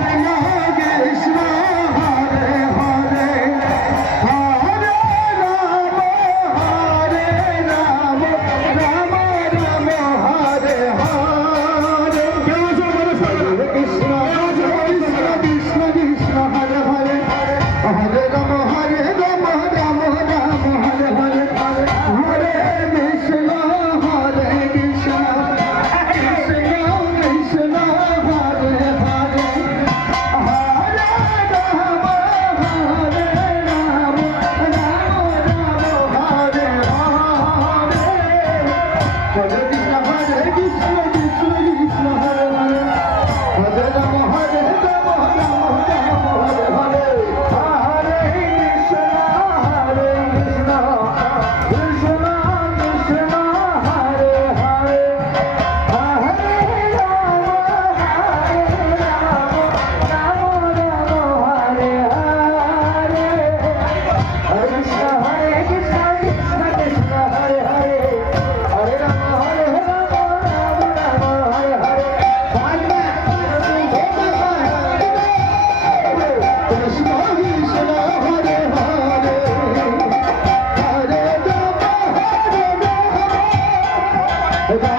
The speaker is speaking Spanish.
Gracias. 拜拜。